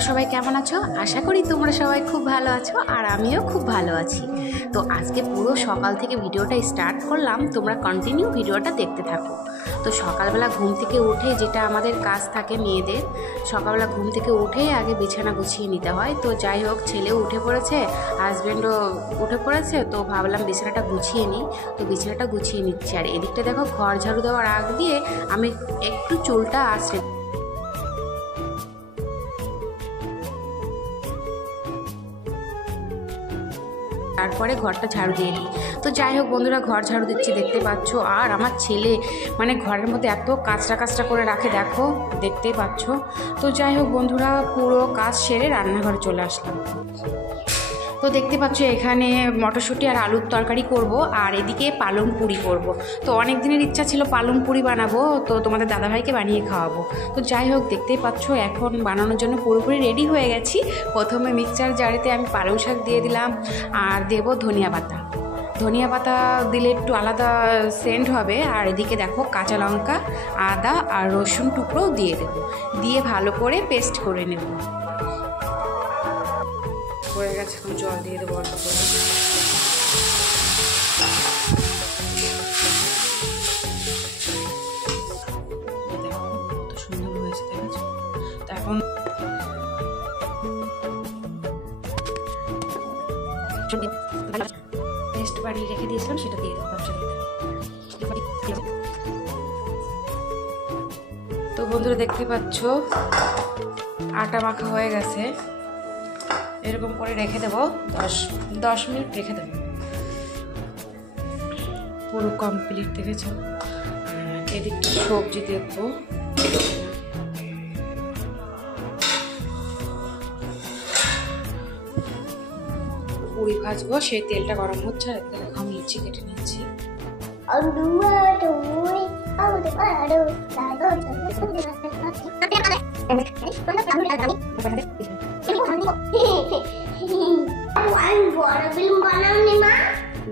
তোমরা সবাই কেমন আছো? আশা করি তোমরা সবাই খুব ভালো আছো আর আমিও খুব ভালো আছি। তো আজকে পুরো সকাল থেকে ভিডিওটা স্টার্ট করলাম, তোমরা কন্টিনিউ ভিডিওটা দেখতে থাকো। তো সকালবেলা ঘুম থেকে উঠে যেটা আমাদের কাজ থাকে মেয়েদের, সকালবেলা ঘুম থেকে উঠেই আগে বিছানা গুছিয়ে নিতে হয়। তো যাই হোক, ছেলেও উঠে পড়েছে, হাজব্যান্ডও উঠে পড়েছে, তো ভাবলাম বিছানাটা গুছিয়ে নিই। তো বিছানাটা গুছিয়ে নিচ্ছি। আর এদিকটা দেখো, ঘর ঝাড়ু দেওয়ার আগ দিয়ে আমি একটু চুলটা আঁচড়ে তারপরে ঘরটা ঝাড়ু দিয়ে দিই। তো যাই হোক বন্ধুরা, ঘর ঝাড়ু দিচ্ছি দেখতে পাচ্ছ। আর আমার ছেলে মানে ঘরের মধ্যে এত কাঁচটা করে রাখে, দেখো দেখতেই পাচ্ছ। তো যাই হোক বন্ধুরা, পুরো কাজ সেরে রান্নাঘরে চলে আসলাম। তো দেখতে পাচ্ছ এখানে মটরশুঁটি আর আলুর তরকারি করব, আর এদিকে পালং পুরি করব। তো অনেক দিনের ইচ্ছা ছিল পালং পুরি বানাবো, তো তোমাদের দাদাভাইকে বানিয়ে খাওয়াবো। তো যাই হোক, দেখতেই পাচ্ছ এখন বানানোর জন্য পুরোপুরি রেডি হয়ে গেছি। প্রথমে মিক্সচার জারেতে আমি পালং শাক দিয়ে দিলাম, আর দেব ধনিয়া পাতা দিলে একটু আলাদা সেন্ট হবে। আর এদিকে দেখো কাঁচা লঙ্কা, আদা আর রসুন টুকরোও দিয়ে দেবো, দিয়ে ভালো করে পেস্ট করে নেব। হয়ে গেছে, এখন জল দিয়ে দেবো অল্প করে। কত সুন্দর হয়েছে, দেখেছো? তো এখন পেস্ট বানিয়ে রেখে দিয়েছিলাম, সেটা দিয়ে দেবো। তো বন্ধুরা দেখতে পাচ্ছ আটা মাখা হয়ে গেছে, এরকম করে রেখে দেবো, 10 মিনিট রেখে দেবো। পুরো কমপ্লিট, দেখেছ? এদিকটা সবজি দেখবো। পুরি ভাজবো, সেই তেলটা গরম হচ্ছে। আর দেখো আমি লিচি কেটে নিচ্ছি।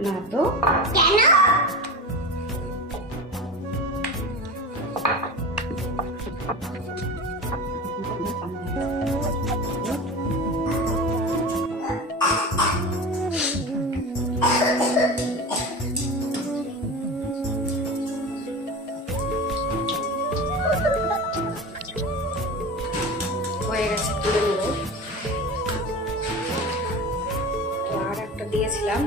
না তো কেন? হয়ে গেছে, তুলে নেব। আর একটা দিয়েছিলাম,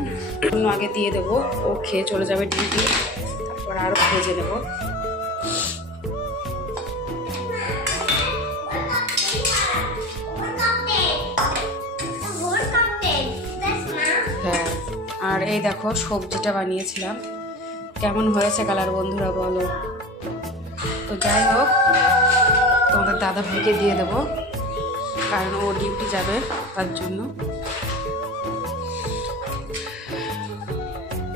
অন্য আগে দিয়ে দেবো, ও খেয়ে চলে যাবে ডিউটি, তারপর আরও ভেজে নেব। হ্যাঁ, আর এই দেখো সবজিটা বানিয়েছিলাম, কেমন হয়েছে কালার বন্ধুরা বলো। তো যাই হোক, তোমাদের দাদা ভাইকে দিয়ে দেবো, কারণ ও ডিউটি যাবে, তার জন্য।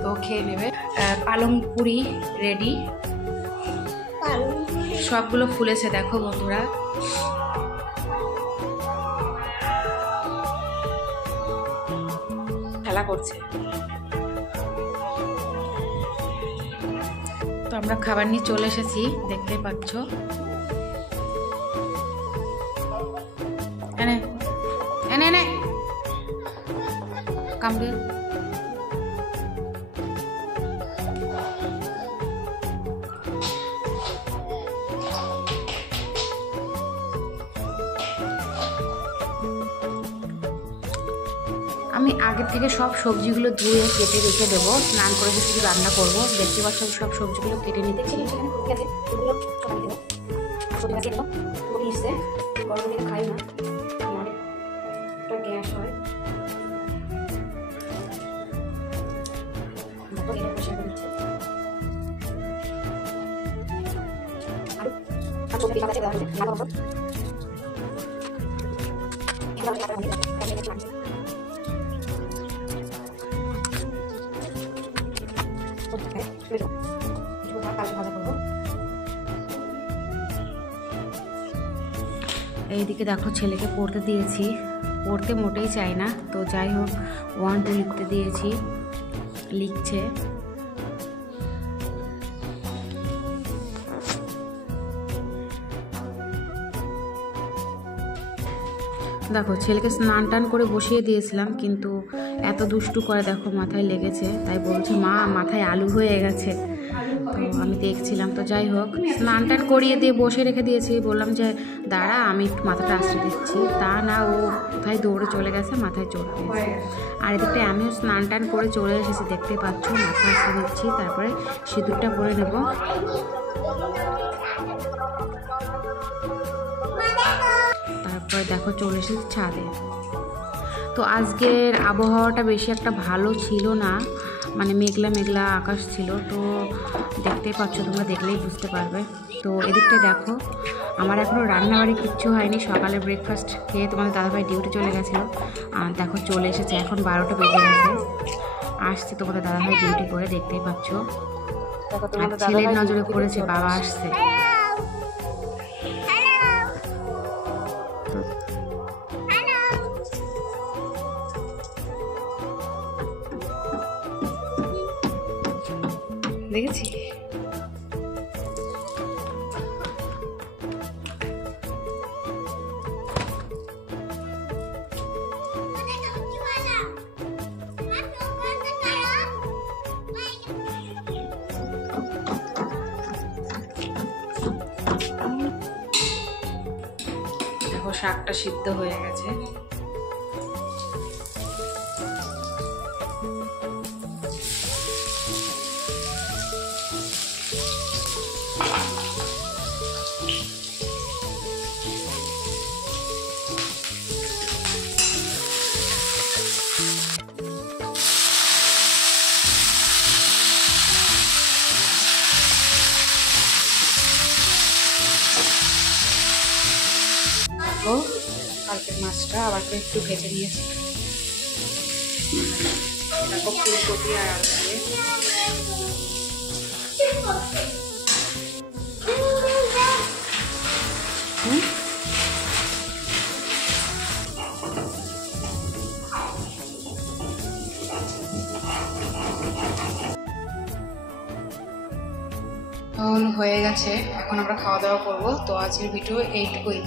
তো খেয়ে নেবে। পালং পুরি রেডি, সবগুলো ফুলেছে দেখো বন্ধুরা। খেলা করছে। তো আমরা খাবার নিয়ে চলে এসেছি, দেখতেই পাচ্ছ। এনে এনে এনে কামড়ে। আমি আগে থেকে সব সবজিগুলো ধুয়ে কেটে রেখে দেবো, স্নান করে শুধু রান্না করবো। দেখতে পাচ্ছ সব সবজিগুলো কেটে নিতেছি। খাই না, গ্যাস হয়। এইদিকে দেখো ছেলেকে পড়তে দিয়েছি, পড়তে মোটেই চাই না। তো যাই হোক 1 2 লিখতে দিয়েছি, লিখছে। দেখো ছেলেকে স্নান টান করে বসিয়ে দিয়েছিলাম, কিন্তু এত দুষ্টু করে দেখো মাথায় লেগেছে, তাই বলছে মা মাথায় আলু হয়ে গেছে। তো আমি দেখছিলাম, তো যাই হোক স্নান টান করিয়ে দিয়ে বসে রেখে দিয়েছি, বললাম যে দাঁড়া আমি একটু মাথাটা আশ্রয় দিচ্ছি, তা না ও কোথায় দৌড়ে চলে গেছে, মাথায় চোট পেয়েছে। আর এদিকটায় আমিও স্নান টান করে চলে এসেছি, দেখতে পাচ্ছ মাথা আশ্রয় দিচ্ছি, তারপরে সিঁদুরটা পরে নেব। তারপরে দেখো চলে এসেছি ছাদে। তো আজকের আবহাওয়াটা বেশি একটা ভালো ছিল না, মানে মেঘলা মেঘলা আকাশ ছিল, তো দেখতেই পাচ্ছ, তোমরা দেখলেই বুঝতে পারবে। তো এদিকটা দেখো আমার এখনও রান্নাবাড়ি কিচ্ছু হয়নি, সকালে ব্রেকফাস্ট খেয়ে তোমাদের দাদাভাই ডিউটি চলে গেছিলো, আর দেখো চলে এসেছে, এখন 12টা বেজে গেছে, আসছে তোমাদের দাদাভাই ডিউটি করে, দেখতেই পাচ্ছ। আর ছেলের নজরে পড়েছে, বাবা আসছে। দেখেছি দেখো শাকটা সিদ্ধ হয়ে গেছে। কালকের মাছটা আবার একটু ভেজে নিয়েছি, দেখো ফুলকপি আর আলু দিয়ে। হয়ে গেছে, এখন আমরা খাওয়া দাওয়া করবো। তো আজকের ভিডিও এইটুকুই।